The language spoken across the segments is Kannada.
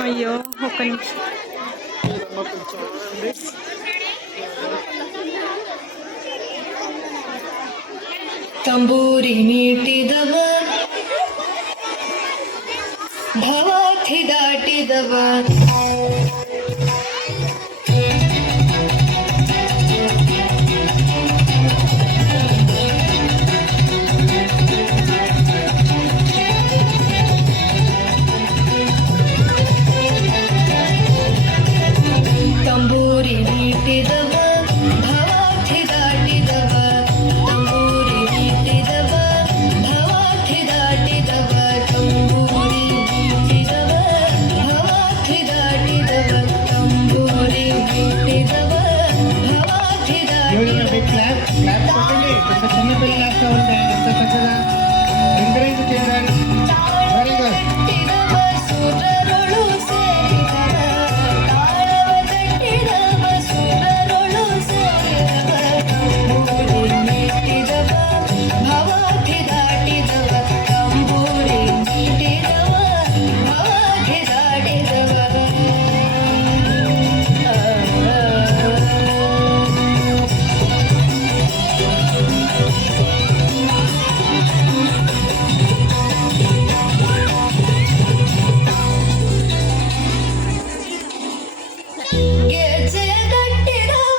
అయ్యో ఒక్క నిమిషం. ತಂಬೂರಿ ಮೀಟಿದವ ಭವಾರ್ಥಿ ದಾಟಿದವ ತಂಬೂರಿ ಮೀಟಿದವ ಭವಾರ್ಥಿ ದಾಟಿದವ ತಂಬೂರಿ ಮೀಟಿದವ ಭವಾರ್ಥಿ ದಾಟಿದವ ತಂಬೂರಿ ಮೀಟಿದವ ಭವಾರ್ಥಿ ದಾಟಿದವ ತಂಬೂರಿ ಮೀಟಿದವ ಭವಾರ್ಥಿ ದಾಟಿದವ ಸುರರುಳು ಸೇರಿದವ ತಾಳವ ತಟ್ಟಿದವ ಸುರರುಳು ಸೇರಿದವ ತಂಬೂರಿ ಮೀಟಿದವ ಭವಾರ್ಥಿ ದಾಟಿದವ ತಂಬೂರಿ ಮೀಟಿದವ ಭವಾರ್ಥಿ ದಾಟಿದವ ಗೆಜ್ಜೆ ಕಟ್ಟಿದವ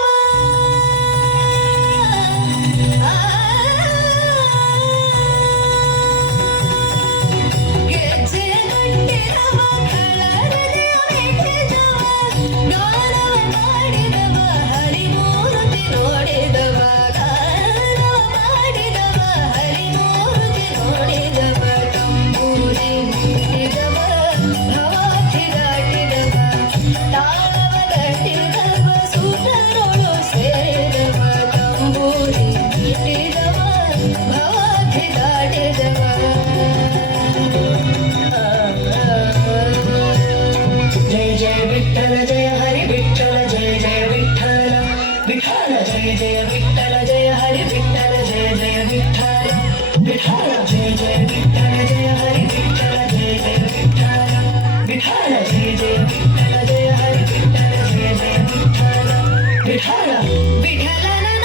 ಗೆಜ್ಜೆ ಕಟ್ಟಿದವ ಕಳರದಿಯ ಮೆಟ್ಟಿದವ ಗಾನವ ಮಾಡಿದವ ಹರಿಮೂರ್ತಿ ನೋಡಿದವ ಗಾನವ ಮಾಡಿದವ ಹರಿಮೂರ್ತಿ ನೋಡಿದವ ತಂಬೂರಿ ಮೀಟಿದವ ಭವಾರ್ಥಿ ದಾಟಿದವ ತಾಳವ ತಟ್ಟಿದವ ಸುರರುಳು ಸೇರಿದವ ತಂಬೂರಿ ಮೀಟಿದವ ಭವಾರ್ಥಿ ದಾಟಿದವ ಜಯ ಜಯ ವಿಠಲ ಜಯ ಹರಿ ವಿಠಲ ಜಯ ಜಯ ವಿಠಲ ವಿಠಲ ಜಯ ಜಯ ವಿಠಲ ಜಯ ಹರಿ ವಿಠಲ ಜಯ ಜಯ ವಿಠಲ ವಿಠಲ ಜಯ ಜಯ ವಿಠಲ ಜಯ ಹರಿ ವಿಠಲ ಜಯ ಜಯ ವಿಠಲ ವಿಠಲ ಜಯ ಜಯ ವಿಠಲ ಜಯ ಹರಿ ವಿಠಲ ಜಯ ಜಯ ವಿಠಲ ವಿಠಲ ವಿಠಲನ